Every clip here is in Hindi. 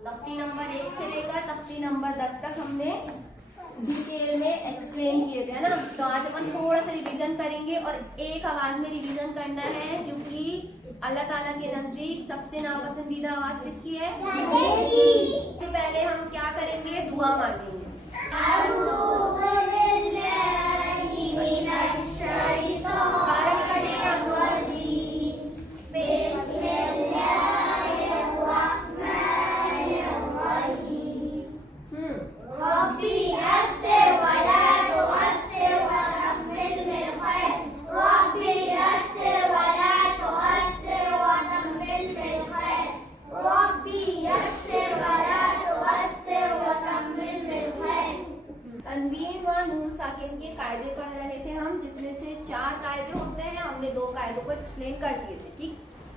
तख्ती नंबर 1 से लेकर तख्ती नंबर 10 तक हमने डिटेल में एक्सप्लेन किए थे, है ना। तो आज अपन थोड़ा सा रिवीजन करेंगे और एक आवाज में रिवीजन करना है, क्योंकि अल्लाह ताला के नजदीक सबसे नापसंदीदा आवाज किसकी है? तो पहले हम क्या करेंगे? दुआ मांगेंगे। तनवीन व नून साकिन के कायदे पढ़ रहे थे हम, जिसमें से 4 कायदे होते हैं। हमने 2 कायदों को एक्सप्लेन कर दिए थे, ठीक।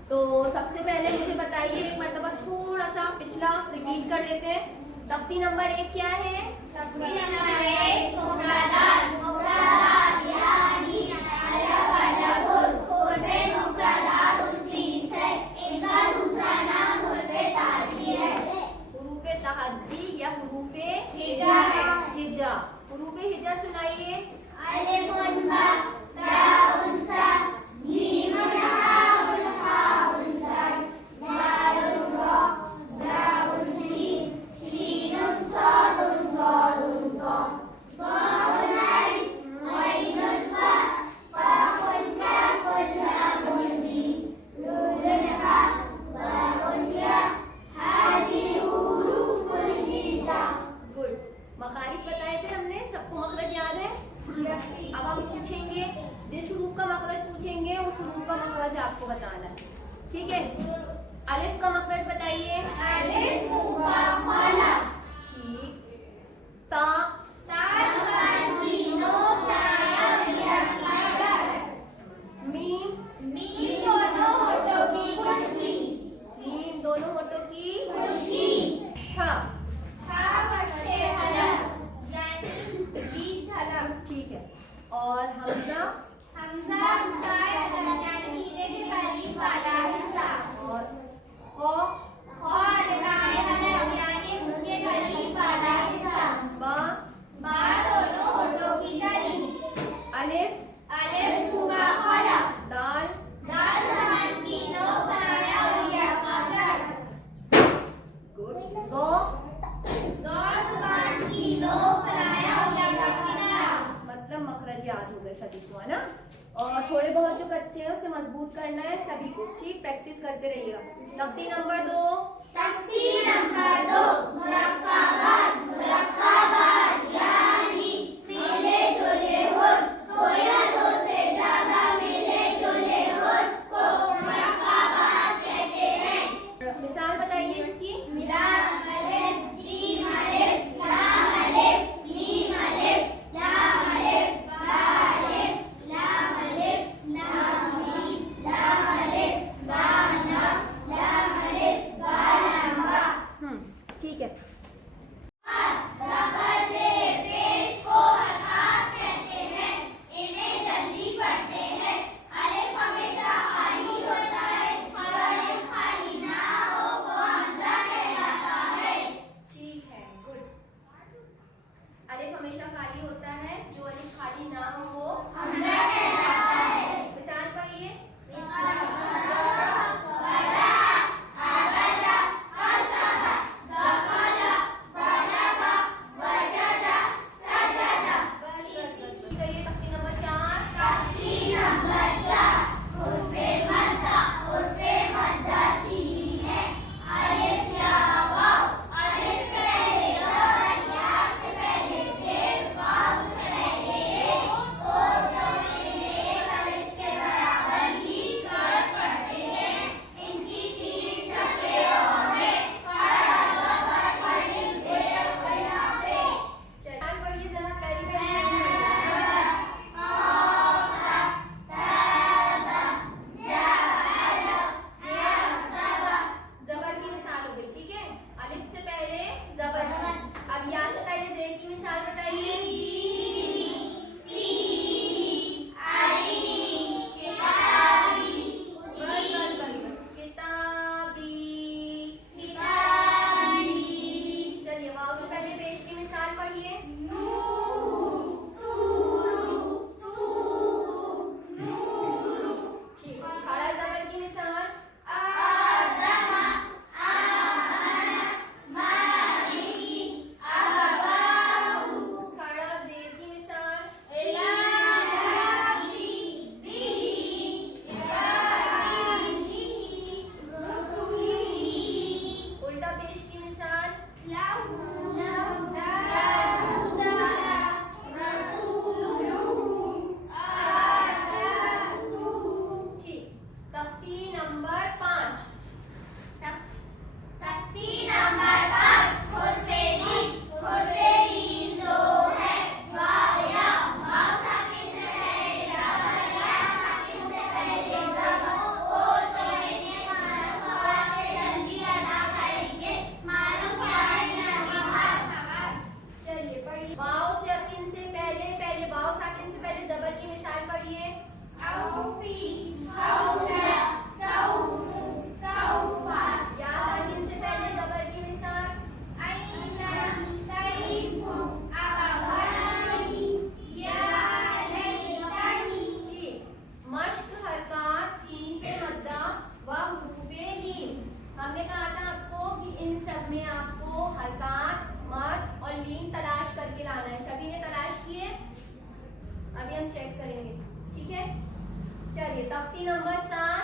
तो सबसे पहले मुझे बताइए, एक मरतबा थोड़ा सा पिछला रिपीट कर लेते हैं। तख्ती नंबर 1 क्या है? तख्ती नंबर 1 मुफ्रदात। मुफ्रदात यानी अलग-अलग हुर्फ मुफ्रदात 30 है। इनका दूसरा नाम हुर्फ ताजी है। हुरूफ तहद्दी या हुरूफ हिजा है। हिजा। हुरूफ हिजा सुनाइए। अलिफुन बा, ताउन सा, जीमुन हाउन हाउन दाल, दालुन रा, दाउन शीन, शीनुन सादुन दालुन ता, दाउन आइन, आइनुन फा, फाउन काफुन लामुन मीम, नूनुन हा, बाउन या, हादी हुरूफुल हिजा। गुड। मखारिज बताए थे हमने, सबको मखरज याद है? अब हम पूछेंगे, जिस हुरूफ का मखरज पूछेंगे उस हुरूफ का मखरज आपको बताना है, ठीक है। अलिफ का मखरज बताइए। अलिफ का खला, ठीक। ता तान तीनो साया या कागर, मीम मीम दोनों होठों की खुशकी, मीम दोनों होठों की खुशकी, हा हा बसे हलक, यानी बीच हलक, ठीक है। और हमजा हमजा हमजाए हलक यानी सीने के करीब वाला हिस्सा, और खौ और राय हलक यानी मुंह के करीब वाला हिस्सा, बा बा दोनों होठों की तली, अलिफ अलिफ का खला, दाल दाल जबान की नोक बनाया और या का जड़, गुड। ज़ो दो जुबान की नोक बनाया और या का किनारा। मतलब मखरज याद हो गए सभी को, है ना। और थोड़े बहुत जो कच्चे हैं उसे मजबूत करना है सभी को, ठीक। प्रैक्टिस करते रहिएगा। तख्ती नंबर 2। तख्ती नंबर 2 मुरक्कबात। मुरक्कबात यानी मिले जुले हुर्फ, दो या दो से ज्यादा मिले जुले हुर्फ को मुरक्कबात कहते हैं। मिसाल बताइए इसकी। लाम अलिफ, जीम अलिफ, लाम अलिफ, मीम अलिफ, लाम अलिफ, बा अलिफ, लाम अलिफ, नाम मीम, लाम अलिफ, बा नाम, लाम अलिफ, बा लाम बा। ठीक है। ज़बर से पेश को हरकत कहते हैं। इन्हें जल्दी पढ़ते हैं। अलिफ हमेशा खाली होता है। अगर अलिफ खाली ना हो वो हमजा कहलाता है। ठीक है, गुड। अलिफ हमेशा खाली होता है, जो अलिफ खाली ना हो वो हमजा कहलाता है। मिसाल पढ़िए। बरा, अबदा, असफा, दखला, जी। तख्ती नंबर 5। चलिए पढ़िए। वाव साकिन से पहले पहले वाव साकिन से पहले जबर की मिसाल पढ़िए। या साकिन से पहले जबर की मिसाल। जी। मश्क हरकत हीन मद्दा व हुरूफे लीन। हमने कहा था आपको कि इन सब में आपको हरकत मद और लीन तलाश करके लाना है। सभी ने तलाश किए? अभी हम चेक करेंगे, ठीक है। चलिए तख्ती नंबर 7।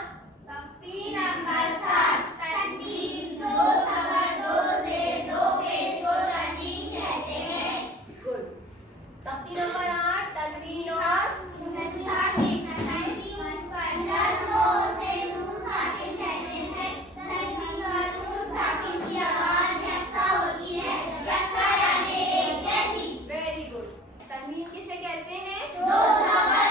गुड। तख्ती नंबर 8 तनवीन और वेरी गुड। तनवीन किसे कहते हैं? दो जबर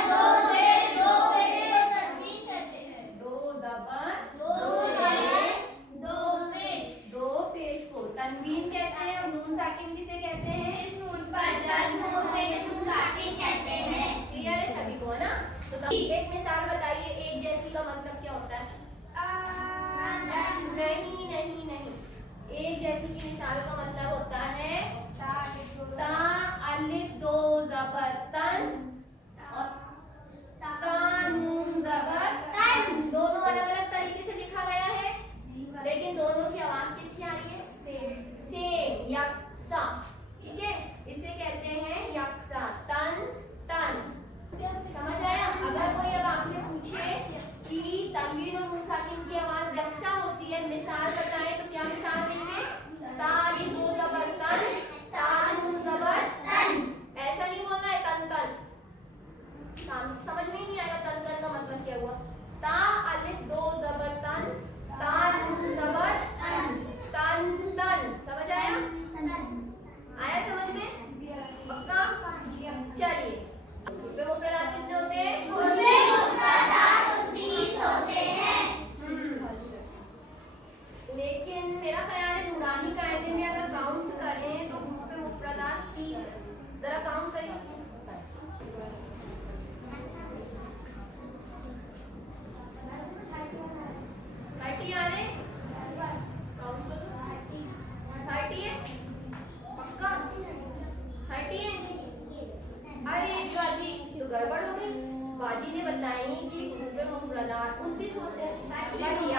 दो पेश को तनवीन कहते हैं। और नून साकिन किसे कहते हैं? क्लियर है सभी को, है ना? तो एक मिसाल बताइए, एक जैसी का मतलब क्या होता है? नहीं नहीं नहीं, एक जैसी की मिसाल का मतलब होता है ता अलिफ दो जबर तन और ता नून जबर तन। दोनों अलग अलग तरीके से लिखा गया है, लेकिन दोनों की आवाज किसकी आ रही है? सेम, यकसा। ठीक है, इसे कहते हैं यकसा। तन तन, समझ आया? अगर कोई अब आपसे पूछे कि तनवीन और नून साकिन की आवाज यकसा होती है, मिसाल बताएं, तो क्या मिसाल देंगे? ता अलिफ दो जबर तन, ता नून जबर तन। ऐसा नहीं बोलना है तन तन, समझ में ही नहीं आएगा तन तन का मतलब क्या हुआ। ता अलिफ दो जबर तन, ता नून जबर तन, तन तन। समझ आया? आया समझ में? पक्का? चलिए, रुपए मुफ्रदात कितने होते हैं? लेकिन मेरा ख्याल है नूरानी कायदे में अगर काउंट करें तो रुपए मुफ्रदात 30 है। जरा काउंट करें। 30 आ रहे? काउंट करो। 30 है? पक्का? 30 है? अरे तो गड़बड़ हो गई। बाजी ने बताई कि रुपए मुफ्रदात 29 होते हैं। बढ़िया।